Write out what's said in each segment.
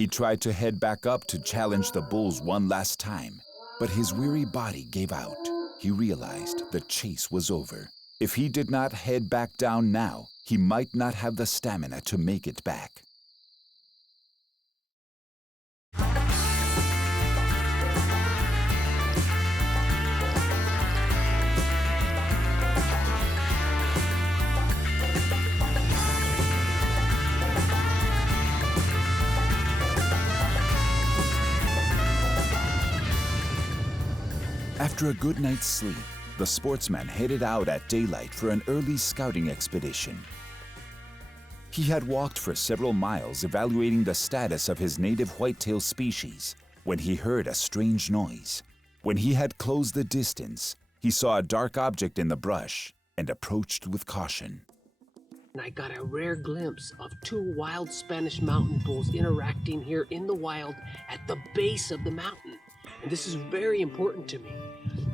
He tried to head back up to challenge the bulls one last time, but his weary body gave out. He realized the chase was over. If he did not head back down now, he might not have the stamina to make it back. After a good night's sleep, the sportsman headed out at daylight for an early scouting expedition. He had walked for several miles evaluating the status of his native whitetail species when he heard a strange noise. When he had closed the distance, he saw a dark object in the brush and approached with caution. And I got a rare glimpse of two wild Spanish mountain bulls interacting here in the wild at the base of the mountain. And this is very important to me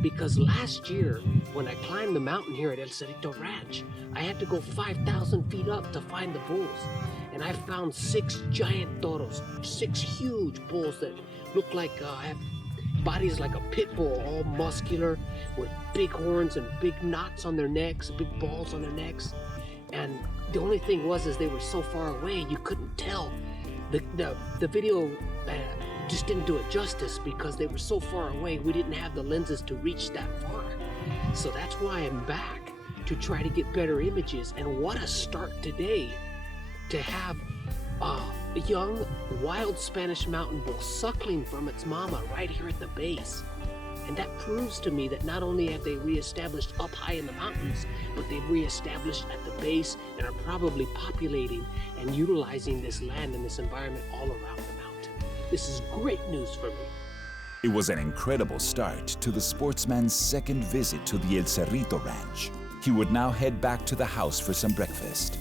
because last year when I climbed the mountain here at El Cerrito Ranch, I had to go 5,000 feet up to find the bulls. And I found 6 giant toros, 6 huge bulls that look like have bodies like a pit bull, all muscular with big horns and big knots on their necks, big balls on their necks. And the only thing was they were so far away you couldn't tell. The video just didn't do it justice because they were so far away we didn't have the lenses to reach that far. So that's why I'm back to try to get better images. And what a start today to have a young wild Spanish mountain bull suckling from its mama right here at the base. And that proves to me that not only have they reestablished up high in the mountains, but they've reestablished at the base and are probably populating and utilizing this land and this environment all around the mountain. This is great news for me. It was an incredible start to the sportsman's second visit to the El Cerrito Ranch. He would now head back to the house for some breakfast.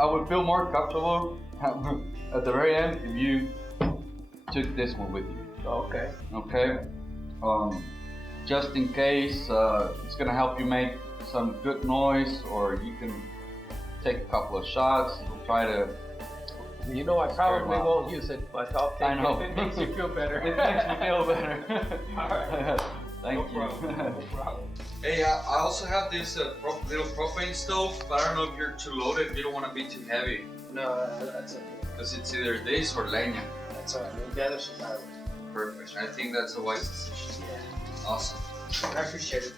I would feel more comfortable at the very end if you took this one with you. Okay. Okay. Just in case it's gonna help you make some good noise, or you can take a couple of shots. Try to. You know, I probably won't use it, but I'll take I know. it if it makes you feel better. It makes me feel better. All right. Thank you. No problem. Hey, I also have this little propane stove, but I don't know if you're too loaded. You don't want to be too heavy. No, that's okay. Because it's either this or leña. That's all right. We'll gather some firewood. Perfect. I think that's a wise decision. Yeah. Awesome. I appreciate it.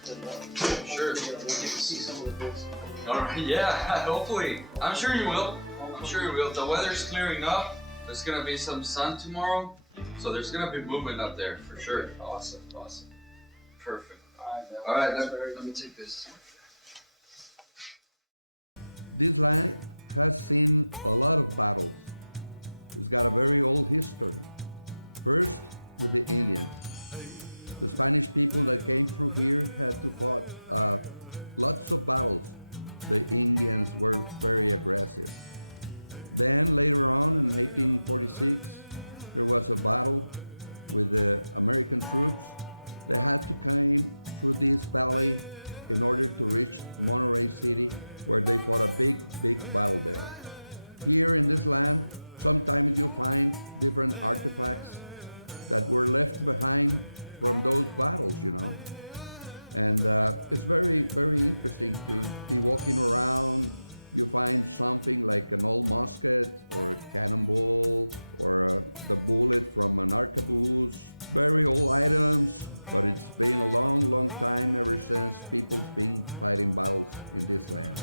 Sure. We'll get to see some of the bulls. All right. Yeah. Hopefully. I'm sure you will. I'm sure you will. The weather's clearing up. There's gonna be some sun tomorrow, so there's gonna be movement up there for sure. Awesome. Awesome. Perfect. All right. Let me take this. This land has seen a lot of battles. It's got a very old history. First, with the Indians. The Spanish people that came through here had to fight lots of battles. The Indians were very aggressive. Then later on in 1846, there was a battle with the American troops. They had to come through this valley in order to reach Monterey City, where they fought a big battle there. Here in this land, sometimes you find different artifacts that were left behind from those battles, you know. And it's very interesting to be walking around. You find something like an old musket or a cannonball or the bullet from an arquebus. Very old items, but it's been a long time ever since people's been fighting battles in this land.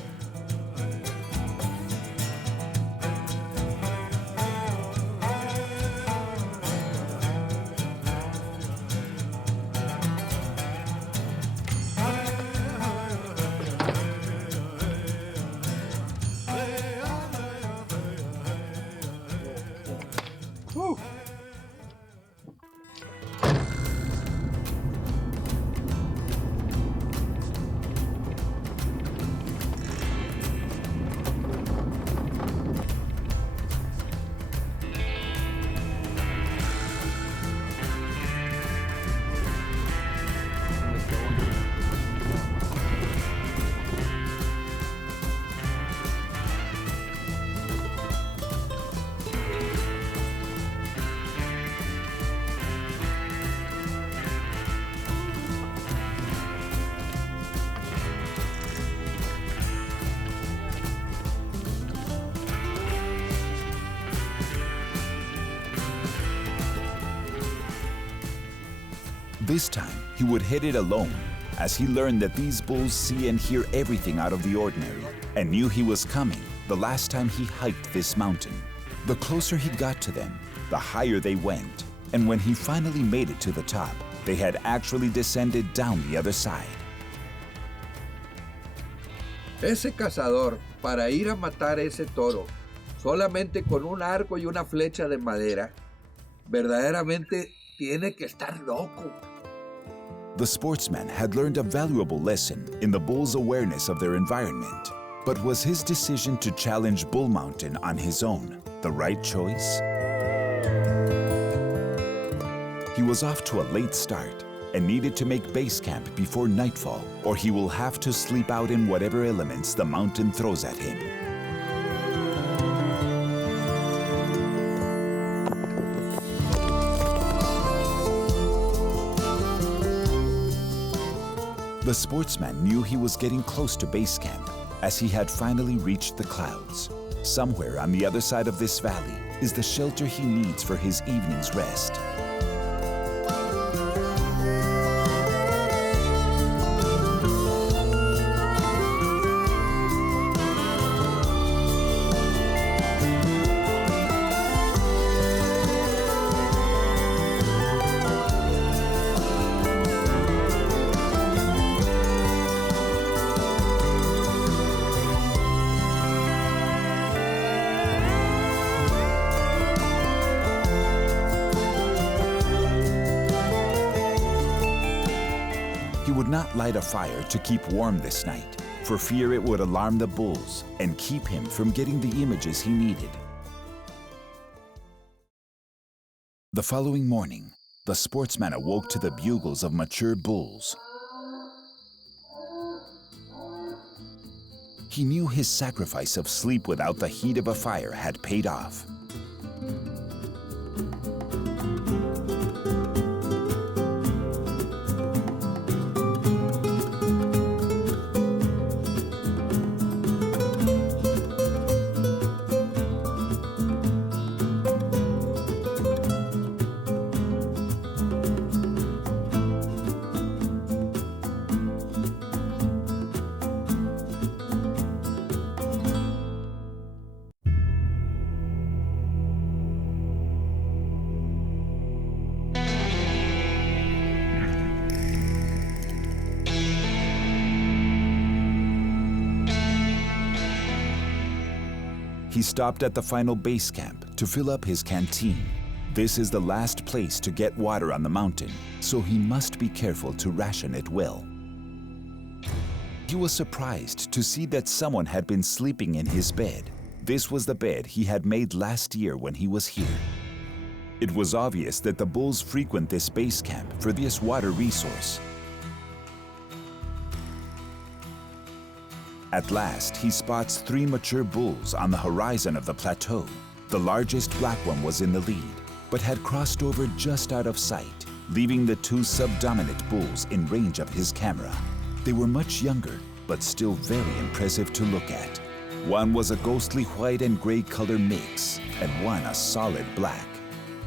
This time, he would hit it alone, as he learned that these bulls see and hear everything out of the ordinary, and knew he was coming the last time he hiked this mountain. The closer he got to them, the higher they went, and when he finally made it to the top, they had actually descended down the other side. Ese cazador, para ir a matar ese toro, solamente con un arco y una flecha de madera, verdaderamente tiene que estar loco. The sportsman had learned a valuable lesson in the bull's awareness of their environment. But was his decision to challenge Bull Mountain on his own the right choice? He was off to a late start and needed to make base camp before nightfall, or he will have to sleep out in whatever elements the mountain throws at him. The sportsman knew he was getting close to base camp, as he had finally reached the clouds. Somewhere on the other side of this valley is the shelter he needs for his evening's rest. He would not light a fire to keep warm this night, for fear it would alarm the bulls and keep him from getting the images he needed. The following morning, the sportsman awoke to the bugles of mature bulls. He knew his sacrifice of sleep without the heat of a fire had paid off. he stopped at the final base camp to fill up his canteen. This is the last place to get water on the mountain, so he must be careful to ration it well. He was surprised to see that someone had been sleeping in his bed. This was the bed he had made last year when he was here. It was obvious that the bulls frequent this base camp for this water resource. At last, he spots 3 mature bulls on the horizon of the plateau. The largest black one was in the lead, but had crossed over just out of sight, leaving the 2 subdominant bulls in range of his camera. They were much younger, but still very impressive to look at. One was a ghostly white and gray color mix, and one a solid black.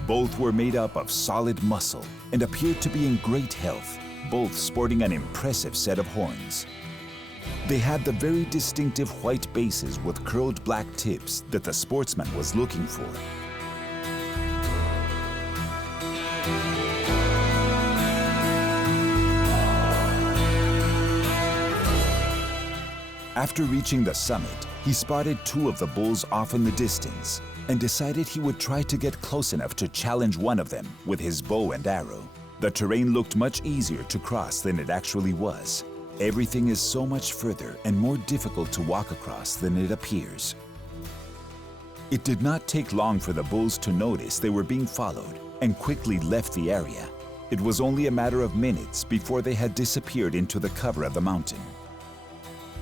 Both were made up of solid muscle and appeared to be in great health, both sporting an impressive set of horns. They had the very distinctive white bases with curled black tips that the sportsman was looking for. After reaching the summit, he spotted 2 of the bulls off in the distance and decided he would try to get close enough to challenge one of them with his bow and arrow. The terrain looked much easier to cross than it actually was. Everything is so much further and more difficult to walk across than it appears. It did not take long for the bulls to notice they were being followed and quickly left the area. It was only a matter of minutes before they had disappeared into the cover of the mountain.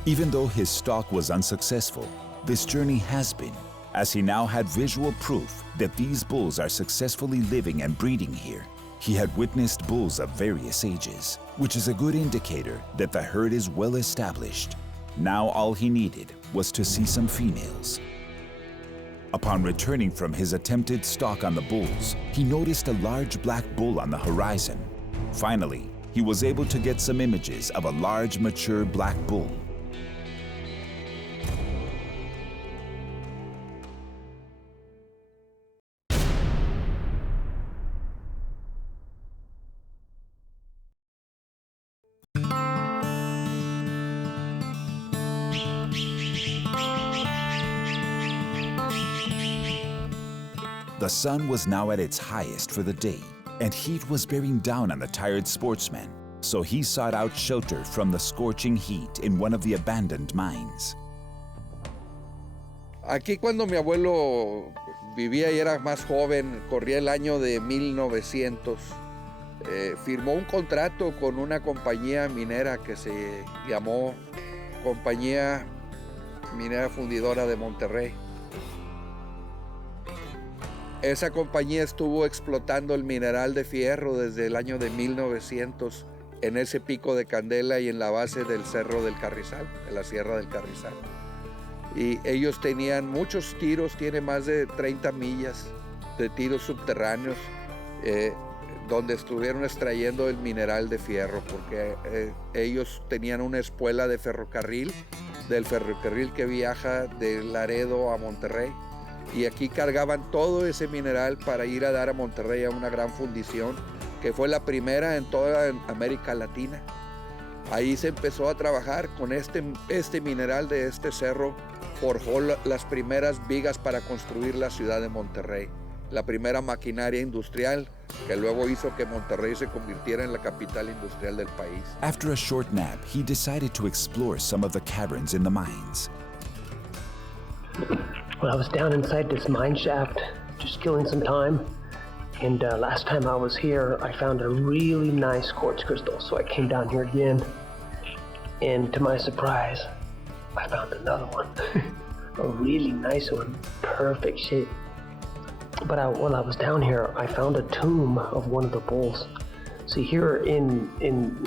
Even though his stalk was unsuccessful, this journey has been, as he now had visual proof that these bulls are successfully living and breeding here. He had witnessed bulls of various ages, which is a good indicator that the herd is well established. Now all he needed was to see some females. Upon returning from his attempted stalk on the bulls, he noticed a large black bull on the horizon. Finally, he was able to get some images of a large, mature black bull. The sun was now at its highest for the day, and heat was bearing down on the tired sportsman, so he sought out shelter from the scorching heat in one of the abandoned mines. Aquí cuando mi abuelo vivía y era más joven, corría el año de 1900, firmó un contrato con una compañía minera que se llamó Compañía Minera Fundidora de Monterrey. Esa compañía estuvo explotando el mineral de fierro desde el año de 1900 en ese pico de Candela y en la base del Cerro del Carrizal, de la Sierra del Carrizal. Y ellos tenían muchos tiros, tiene más de 30 millas de tiros subterráneos donde estuvieron extrayendo el mineral de fierro, porque ellos tenían una espuela de ferrocarril, del ferrocarril que viaja de Laredo a Monterrey. Y aquí cargaban todo ese mineral para ir a dar a Monterrey a una gran fundición, que fue la primera en toda América Latina. Ahí se empezó a trabajar con este mineral de este cerro, forjó las primeras vigas para construir la ciudad de Monterrey, la primera maquinaria industrial que luego hizo que Monterrey se convirtiera en la capital industrial del país. After a short nap, he decided to explore some of the caverns in the mines. Well, I was down inside this mine shaft, just killing some time. And last time I was here, I found a really nice quartz crystal. So I came down here again. And to my surprise, I found another one. A really nice one, perfect shape. But while I was down here, I found a tomb of one of the bulls. See, here in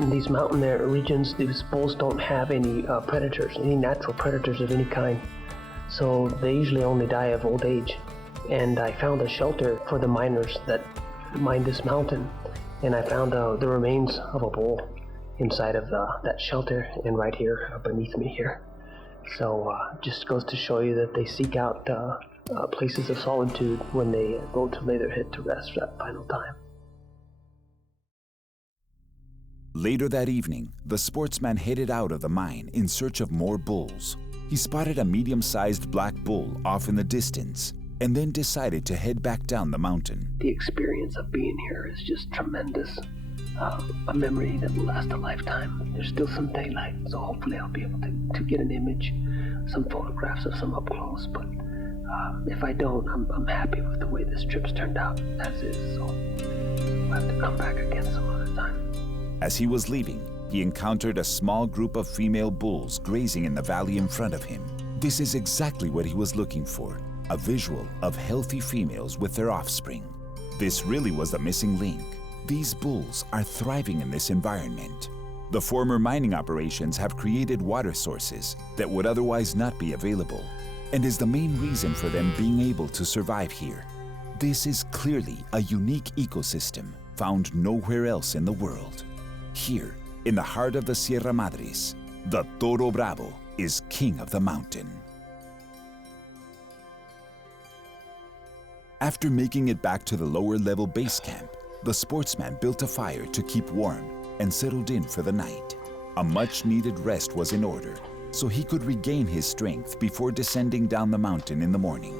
these mountain regions, these bulls don't have any predators, any natural predators of any kind. So they usually only die of old age. And I found a shelter for the miners that mine this mountain. And I found the remains of a bull inside of that shelter and right here beneath me here. So just goes to show you that they seek out places of solitude when they go to lay their head to rest for that final time. Later that evening, the sportsman headed out of the mine in search of more bulls. he spotted a medium-sized black bull off in the distance and then decided to head back down the mountain. The experience of being here is just tremendous. A memory that will last a lifetime. There's still some daylight, so hopefully I'll be able to get an image, some photographs of some up close, but if I don't, I'm happy with the way this trip's turned out as is, so we'll have to come back again some other time. As he was leaving, he encountered a small group of female bulls grazing in the valley in front of him. This is exactly what he was looking for, a visual of healthy females with their offspring. This really was the missing link. These bulls are thriving in this environment. The former mining operations have created water sources that would otherwise not be available, and is the main reason for them being able to survive here. This is clearly a unique ecosystem found nowhere else in the world. Here, in the heart of the Sierra Madres, the Toro Bravo is king of the mountain. After making it back to the lower level base camp, the sportsman built a fire to keep warm and settled in for the night. A much-needed rest was in order, so he could regain his strength before descending down the mountain in the morning.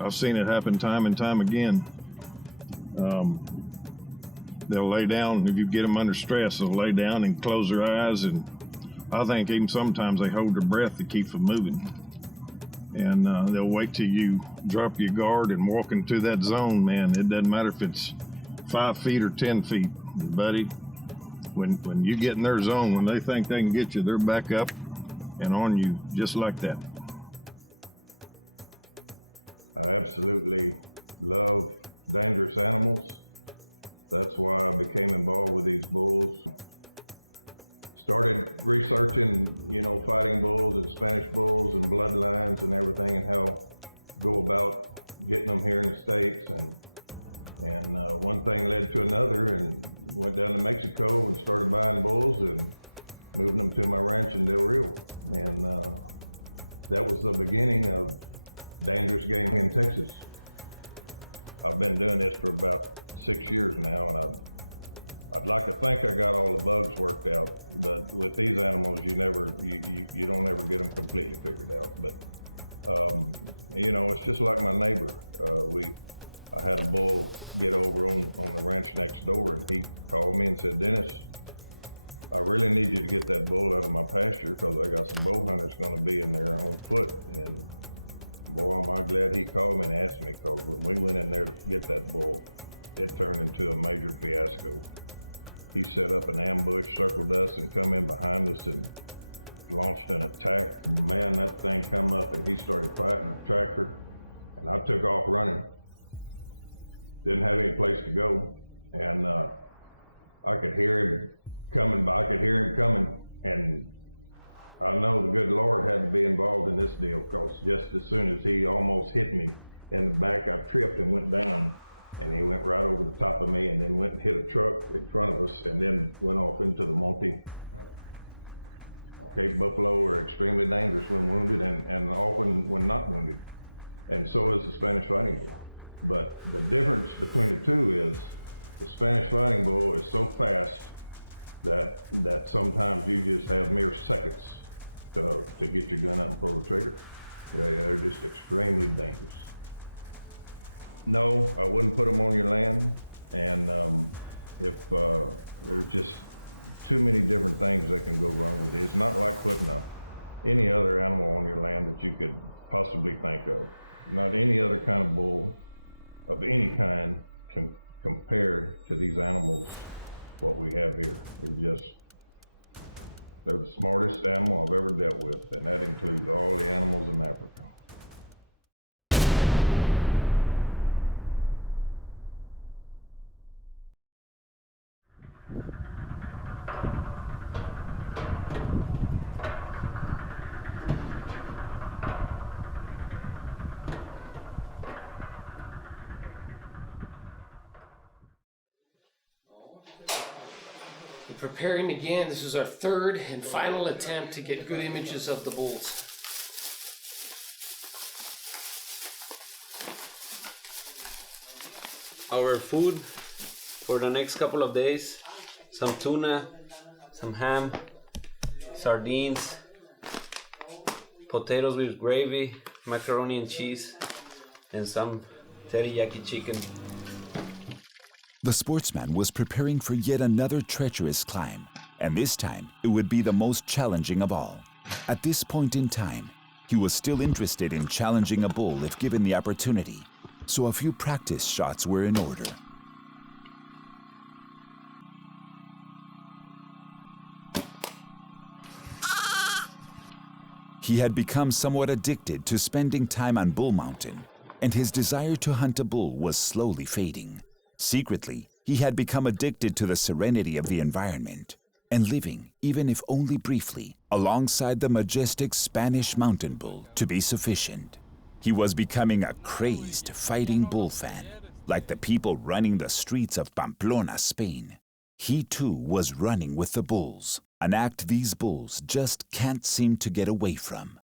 I've seen it happen time and time again. They'll lay down, if you get them under stress, they'll lay down and close their eyes, and I think even sometimes they hold their breath to keep from moving. And they'll wait till you drop your guard and walk into that zone, man. It doesn't matter if it's 5 feet or 10 feet, buddy. When you get in their zone, when they think they can get you, they're back up and on you just like that. I absolutely love dangerous animals. That's why I became involved with these bulls. Started researching, fighting bulls and Spanish bulls and bloodlines and everything, and how go about getting them here in the States. And one thing led to another, and went down to Mexico and started buying bulls and moving them to my ranch in Del Rio. And that was the beginning of dangerous game in Texas. I've been doing this for about 6 years now, and I'd like to think I got all the bugs worked out, but with these animals, you don't ever get them completely figured out. But it's just like my neighbor. I had a bull get over on the ranch next door, and he called me and said, "Dennis, I really need you to get that bull out of my pasture because I got some bow hunters going to be in there on foot." And boy, am I glad he called me and asked me, because when we went in there to get that bull, it turned into a major fiasco. He set up an ambush, circled us, and come in behind us and launched an attack. Man, that thing come up and he started fighting the tractor, and I took off running. Didn't have any place to go, and I could hear him coming, and I know the good Lord had to be involved in this deal, because just as soon as he almost hit me in the back, I tripped and went down, and he went right over the top of me and then went and hit a truck in front of us and then went off into the monte. Cape buffalo are extremely dangerous when wounded and often when not wounded, and so is the Spanish fighting bull. But the difference between the two is the Spanish fighting bull is so fast that sometimes you just have mere seconds to get your gun up and pull the trigger. They're just extremely dangerous. No, I wouldn't put them on your land, and if there's just too many different things that can go wrong with it. It's not like putting any other animal on your land that you could possibly think of. Not any other kind of bull of any kind can compare to these animals, what we have here. They're the smartest animal I've ever dealt with, and that includes all the animals in Africa. We're preparing again. This is our third and final attempt to get good images of the bulls. Our food for the next couple of days: some tuna, some ham, sardines, potatoes with gravy, macaroni and cheese, and some teriyaki chicken. The sportsman was preparing for yet another treacherous climb, and this time it would be the most challenging of all. At this point in time, he was still interested in challenging a bull if given the opportunity, so a few practice shots were in order. He had become somewhat addicted to spending time on Bull Mountain, and his desire to hunt a bull was slowly fading. Secretly, he had become addicted to the serenity of the environment and living, even if only briefly, alongside the majestic Spanish mountain bull to be sufficient. He was becoming a crazed fighting bull fan, like the people running the streets of Pamplona, Spain. He too was running with the bulls, an act these bulls just can't seem to get away from.